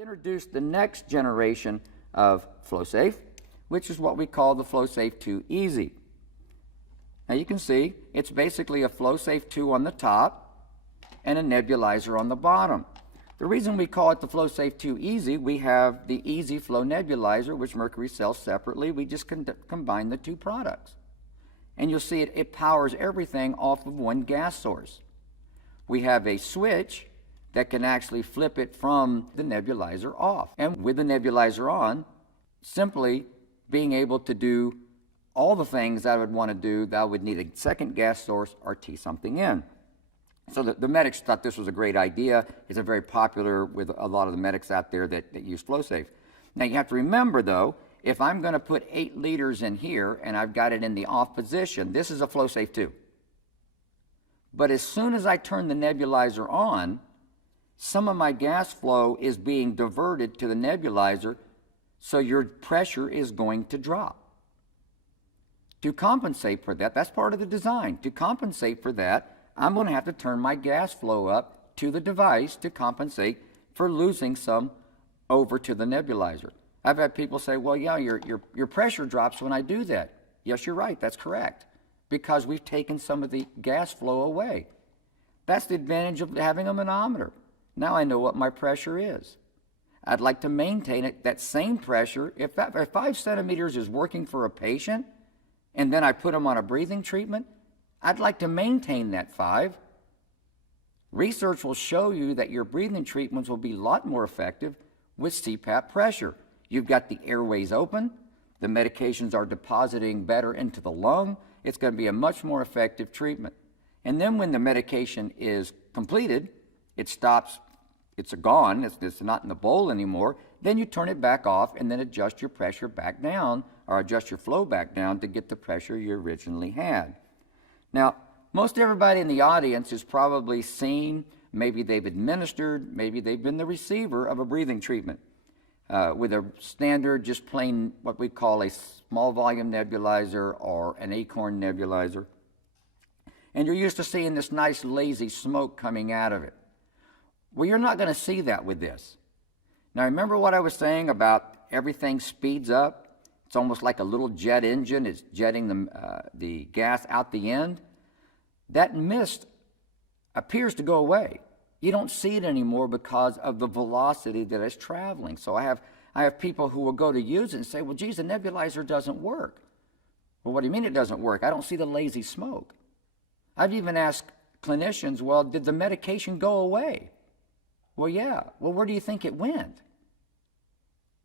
We introduced the next generation of FlowSafe, which is what we call the FlowSafe 2 Easy. Now you can see it's basically a FlowSafe 2 on the top and a nebulizer on the bottom. The reason we call it the FlowSafe 2 Easy, we have the Easy Flow nebulizer, which Mercury sells separately. We just combine the two products. And you'll see it powers everything off of one gas source. We have a switch that can actually flip it from the nebulizer off. And with the nebulizer on, simply being able to do all the things that I would want to do, that I would need a second gas source or tee something in. So the medics thought this was a great idea. It's a very popular with a lot of the medics out there that use FlowSafe. Now you have to remember though, if I'm going to put 8 liters in here and I've got it in the off position, this is a FlowSafe 2. But as soon as I turn the nebulizer on, some of my gas flow is being diverted to the nebulizer, so your pressure is going to drop. To compensate for that, that's part of the design. To compensate for that, I'm going to have to turn my gas flow up to the device to compensate for losing some over to the nebulizer. I've had people say, well, yeah, your pressure drops when I do that. Yes, you're right, that's correct, because we've taken some of the gas flow away. That's the advantage of having a manometer. Now I know what my pressure is. I'd like to maintain it, that same pressure. If 5 centimeters is working for a patient, and then I put them on a breathing treatment, I'd like to maintain that 5. Research will show you that your breathing treatments will be a lot more effective with CPAP pressure. You've got the airways open, the medications are depositing better into the lung, it's going to be a much more effective treatment. And then when the medication is completed, it stops, it's gone, it's not in the bowl anymore, then you turn it back off and then adjust your pressure back down, or adjust your flow back down to get the pressure you originally had. Now, most everybody in the audience has probably seen, maybe they've administered, maybe they've been the receiver of a breathing treatment with a standard, just plain what we call a small volume nebulizer or an acorn nebulizer. And you're used to seeing this nice lazy smoke coming out of it. Well, you're not going to see that with this. Now, remember what I was saying about everything speeds up? It's almost like a little jet engine. It's jetting the gas out the end. That mist appears to go away. You don't see it anymore because of the velocity that it's traveling. So I have people who will go to use it and say, well, geez, the nebulizer doesn't work. Well, what do you mean it doesn't work? I don't see the lazy smoke. I've even asked clinicians, well, did the medication go away? Well, yeah. Well, where do you think it went?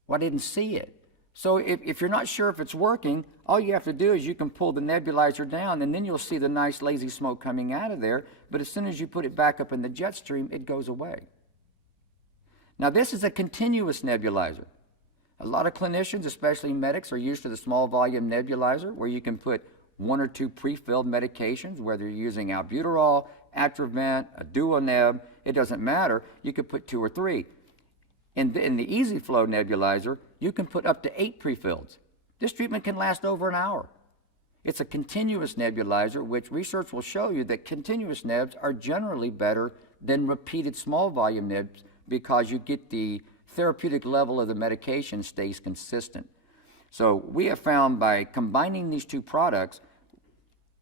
Well, I didn't see it. So if you're not sure if it's working, all you have to do is you can pull the nebulizer down and then you'll see the nice lazy smoke coming out of there. But as soon as you put it back up in the jet stream, it goes away. Now this is a continuous nebulizer. A lot of clinicians, especially medics, are used to the small volume nebulizer where you can put 1 or 2 pre-filled medications, whether you're using albuterol, Atrovent, a Duoneb, it doesn't matter. You could put 2 or 3. In the Easy Flow nebulizer, you can put up to 8 pre-fills. This treatment can last over an hour. It's a continuous nebulizer, which research will show you that continuous nebs are generally better than repeated small volume nebs because you get the therapeutic level of the medication stays consistent. So we have found by combining these 2 products,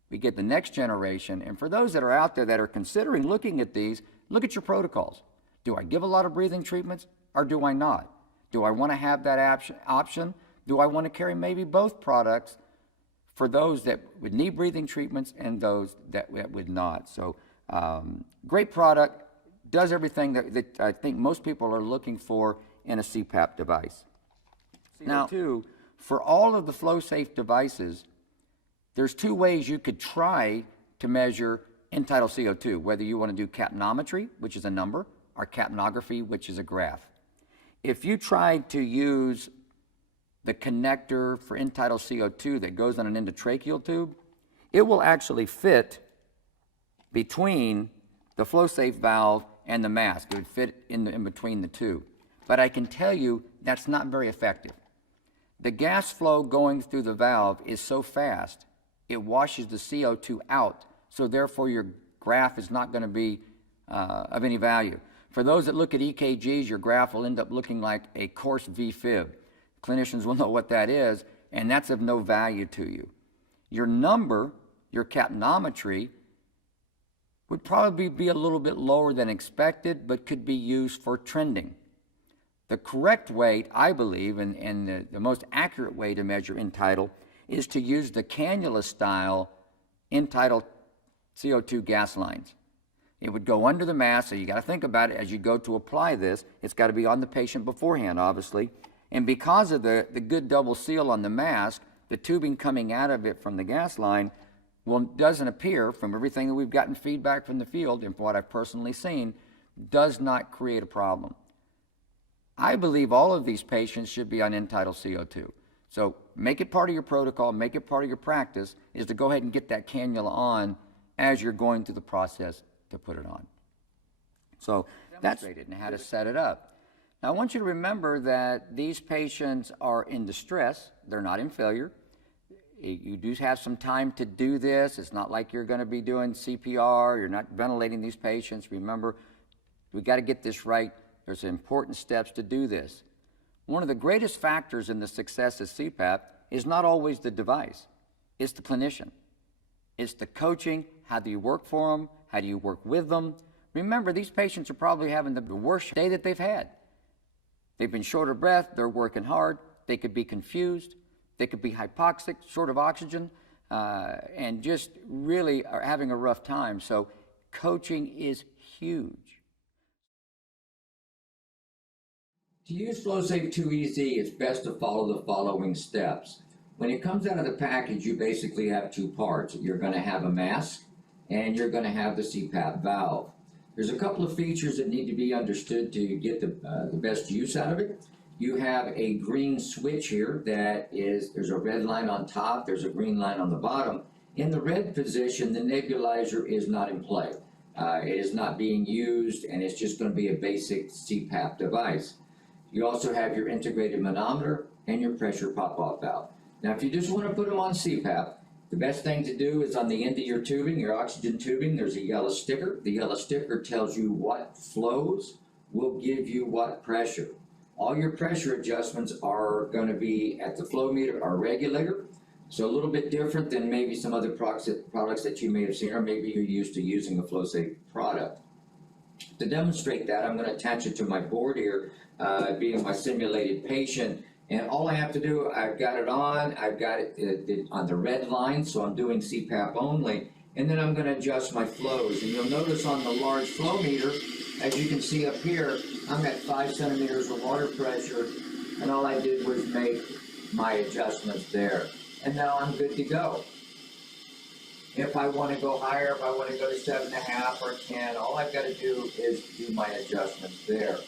we get the next generation. And for those that are out there that are considering looking at these, look at your protocols. Do I give a lot of breathing treatments or do I not? Do I want to have that option? Do I want to carry maybe both products for those that would need breathing treatments and those that would not? So great product, does everything that I think most people are looking for in a CPAP device. Now, too, for all of the FlowSafe devices, there's 2 ways you could try to measure end-tidal CO2, whether you want to do capnometry, which is a number, or capnography, which is a graph. If you tried to use the connector for end-tidal CO2 that goes on an endotracheal tube, it will actually fit between the FlowSafe valve and the mask. It would fit in between the 2. But I can tell you that's not very effective. The gas flow going through the valve is so fast, it washes the CO2 out, so therefore your graph is not going to be of any value. For those that look at EKGs, your graph will end up looking like a coarse V-fib. Clinicians will know what that is, and that's of no value to you. Your number, your capnometry, would probably be a little bit lower than expected, but could be used for trending. The correct way, I believe, and the most accurate way to measure end-tidal is to use the cannula-style end-tidal CO2 gas lines. It would go under the mask, so you got to think about it as you go to apply this. It's got to be on the patient beforehand, obviously. And because of the good double seal on the mask, the tubing coming out of it from the gas line doesn't appear, from everything that we've gotten feedback from the field and from what I've personally seen, does not create a problem. I believe all of these patients should be on end-tidal CO2. So make it part of your protocol, make it part of your practice, is to go ahead and get that cannula on as you're going through the process to put it on. So that's demonstrated and how to set it up. Now I want you to remember that these patients are in distress, they're not in failure. You do have some time to do this. It's not like you're going to be doing CPR, you're not ventilating these patients. Remember, we've got to get this right. There's important steps to do this. One of the greatest factors in the success of CPAP is not always the device, it's the clinician. It's the coaching. How do you work for them? How do you work with them? Remember, these patients are probably having the worst day that they've had. They've been short of breath, they're working hard, they could be confused, they could be hypoxic, short of oxygen, and just really are having a rough time. So coaching is huge. To use FlowSafe 2 Easy, it's best to follow the following steps. When it comes out of the package, you basically have two parts. You're going to have a mask, and you're going to have the CPAP valve. There's a couple of features that need to be understood to get the best use out of it. You have a green switch here there's a red line on top, there's a green line on the bottom. In the red position, the nebulizer is not in play. It is not being used, and it's just going to be a basic CPAP device. You also have your integrated manometer and your pressure pop-off valve. Now, if you just want to put them on CPAP, the best thing to do is on the end of your tubing, your oxygen tubing, there's a yellow sticker. The yellow sticker tells you what flows will give you what pressure. All your pressure adjustments are going to be at the flow meter or regulator. So a little bit different than maybe some other products that you may have seen, or maybe you're used to using a FlowSafe product. To demonstrate that, I'm going to attach it to my board here, being my simulated patient. And all I have to do, I've got it on, I've got it on the red line, so I'm doing CPAP only. And then I'm going to adjust my flows. And you'll notice on the large flow meter, as you can see up here, I'm at 5 centimeters of water pressure. And all I did was make my adjustments there. And now I'm good to go. If I want to go higher, if I want to go to 7.5 or 10, all I've got to do is do my adjustments there.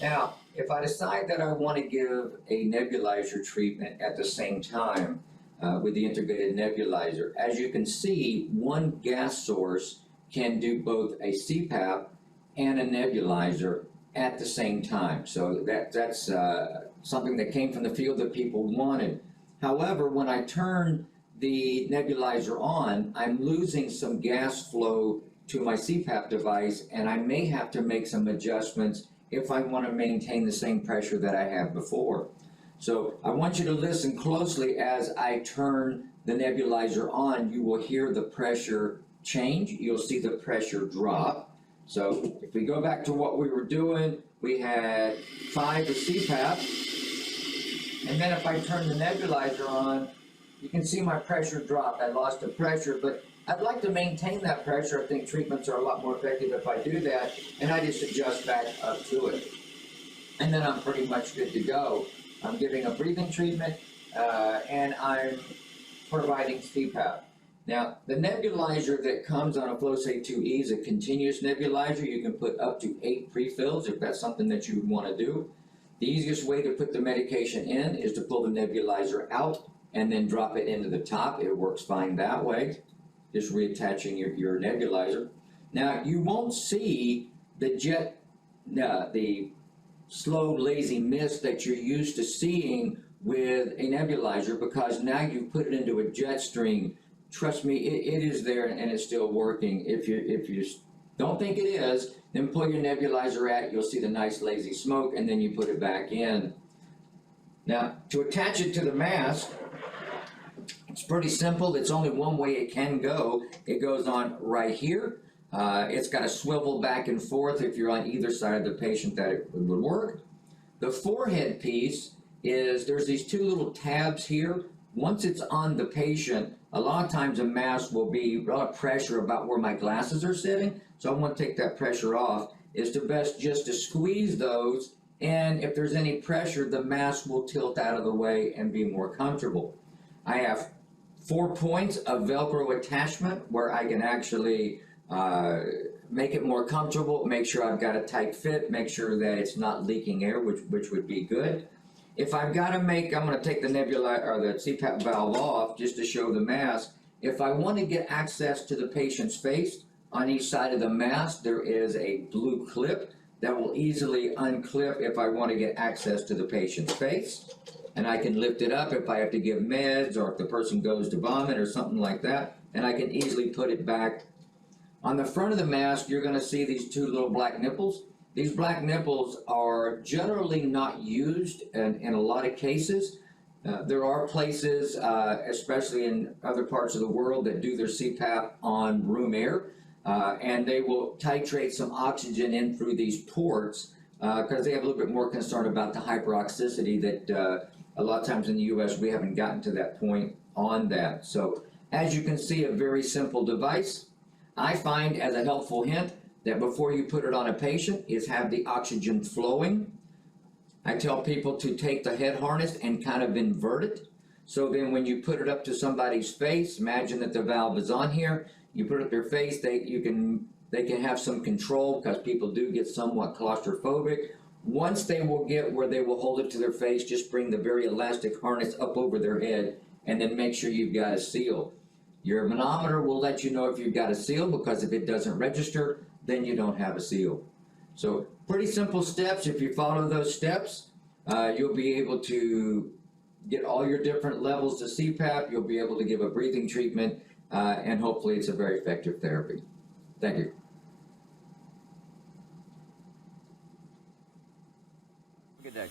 Now, if I decide that I want to give a nebulizer treatment at the same time with the integrated nebulizer, as you can see, one gas source can do both a CPAP and a nebulizer at the same time. So that's something that came from the field that people wanted. However, when I turn the nebulizer on, I'm losing some gas flow to my CPAP device, and I may have to make some adjustments if I want to maintain the same pressure that I have before. So I want you to listen closely as I turn the nebulizer on. You will hear the pressure change. You'll see the pressure drop. So if we go back to what we were doing, we had 5 of CPAP, and then if I turn the nebulizer on, you can see my pressure drop. I lost the pressure, but I'd like to maintain that pressure. I think treatments are a lot more effective if I do that, and I just adjust back up to it. And then I'm pretty much good to go. I'm giving a breathing treatment, and I'm providing CPAP. Now, the nebulizer that comes on a FlowSafe 2E is a continuous nebulizer. You can put up to 8 pre-fills if that's something that you would want to do. The easiest way to put the medication in is to pull the nebulizer out and then drop it into the top. It works fine that way. Just reattaching your nebulizer. Now, you won't see the the slow, lazy mist that you're used to seeing with a nebulizer, because now you've put it into a jet stream. Trust me, it is there and it's still working. If you don't think it is, Then pull your nebulizer out, you'll see the nice lazy smoke, and then you put it back in. Now, to attach it to the mask, it's pretty simple. It's only one way it can go. It goes on right here. It's got a swivel back and forth. If you're on either side of the patient, that it would work. The forehead piece is, there's these two little tabs here. Once it's on the patient, a lot of times a mask will be a lot of pressure about where my glasses are sitting. So I want to take that pressure off. It's the best just to squeeze those, and if there's any pressure, the mask will tilt out of the way and be more comfortable. I have 4 points of Velcro attachment where I can actually make it more comfortable, make sure I've got a tight fit, make sure that it's not leaking air, which would be good. If I've got to I'm going to take the nebulizer or the CPAP valve off just to show the mask. If I want to get access to the patient's face, on each side of the mask there is a blue clip that will easily unclip if I want to get access to the patient's face. And I can lift it up if I have to give meds or if the person goes to vomit or something like that, and I can easily put it back. On the front of the mask, you're going to see these two little black nipples. These black nipples are generally not used in a lot of cases. There are places, especially in other parts of the world, that do their CPAP on room air, and they will titrate some oxygen in through these ports because they have a little bit more concern about the hyperoxicity that a lot of times in the U.S. we haven't gotten to that point on that. So as you can see, a very simple device. I find as a helpful hint that before you put it on a patient is have the oxygen flowing. I tell people to take the head harness and kind of invert it. So then when you put it up to somebody's face, imagine that the valve is on here, you put it up their face, they can have some control because people do get somewhat claustrophobic. Once they will get where they will hold it to their face, just bring the very elastic harness up over their head and then make sure you've got a seal. Your manometer will let you know if you've got a seal, because if it doesn't register, then you don't have a seal. So pretty simple steps. If you follow those steps, you'll be able to get all your different levels of CPAP. You'll be able to give a breathing treatment, and hopefully it's a very effective therapy. Thank you. Good day.